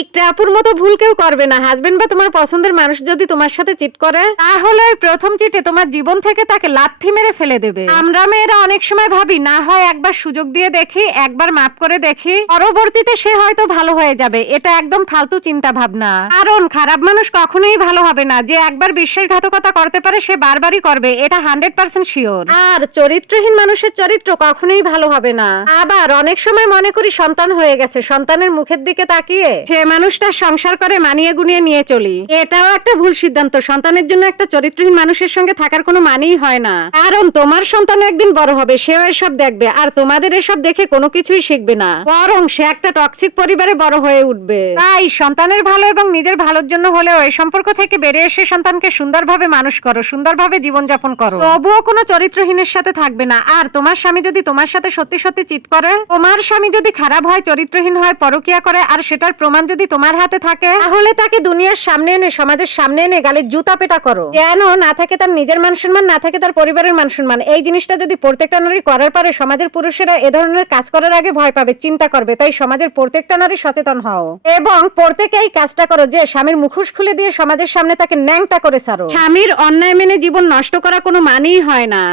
ইকরাপুর মতো ভুল কেউ করবে না। হাজবেন্ড বা তোমার পছন্দের মানুষ যদি তোমার সাথে চিট করে, তাহলে ওই প্রথম চিটে তোমার জীবন থেকে তাকে লাথি মেরে ফেলে দেবে। আমরা মেয়েরা অনেক সময় ভাবি না হয় একবার সুযোগ দিয়ে দেখি, একবার মাফ করে দেখি, পরবর্তীতে সে হয়তো ভালো হয়ে যাবে। এটা একদম ফালতু চিন্তা ভাবনা। কারণ খারাপ মানুষ কখনোই ভালো হবে না। যে একবার বিশ্বাসঘাতকতা করতে পারে সে বারবারই করবে, এটা 100% শিওর। আর চরিত্রহীন মানুষের চরিত্র কখনোই ভালো হবে না। আবার অনেক সময় মনে করি সন্তান হয়ে গেছে, সন্তানের মুখের দিকে তাকিয়ে সে মানুষটা সংসার করে মানিয়ে গুনিয়ে নিয়ে চলি। এটাও একটা ভুল সিদ্ধান্ত। সন্তানের জন্য একটা চরিত্রহীন মানুষের সঙ্গে থাকার কোনো মানেই হয় না। কারণ তোমার সন্তান একদিন বড় হবে, সেও এসব দেখবে, আর তোমাদের এসব দেখে কোনো কিছুই শিখবে না, বরং সে একটা টক্সিক পরিবারে বড় হয়ে উঠবে। তাই সন্তানের ভালো এবং নিজের ভালোর জন্য হলেও এই সম্পর্ক থেকে বেরিয়ে এসে সন্তানকে সুন্দরভাবে মানুষ করো, সুন্দরভাবে জীবনযাপন করো। তবুও কোনো চরিত্রহীনের সাথে থাকবে না। আর তোমার স্বামী যদি তোমার সাথে সত্যি সত্যি চিট করে, তোমার স্বামী যদি খারাপ হয়, চরিত্রহীন হয়, পরকীয়া করে, আর সেটার প্রমাণ যদি তোমার হাতে থাকে, তাহলে তাকে দুনিয়ার সামনে এনে, সমাজের সামনে এনে গালে জুতা পেটা করো। যেন না থাকে তার নিজের মান সম্মান, না থাকে তার পরিবারের মান সম্মান। এই জিনিসটা যদি প্রত্যেকটা নারী করার পরে, সমাজের পুরুষেরা এ ধরনের কাজ করার আগে ভয় পাবে, চিন্তা করবে। তাই সমাজের প্রত্যেকটা নারী সচেতন হও এবং প্রত্যেকে এই কাজটা করো যে স্বামীর মুখোশ খুলে দিয়ে সমাজের সামনে তাকে ন্যাংটা করে ছাড়ো। স্বামীর অন্যায় মেনে জীবন নষ্ট করা কোনো মানেই হয় না।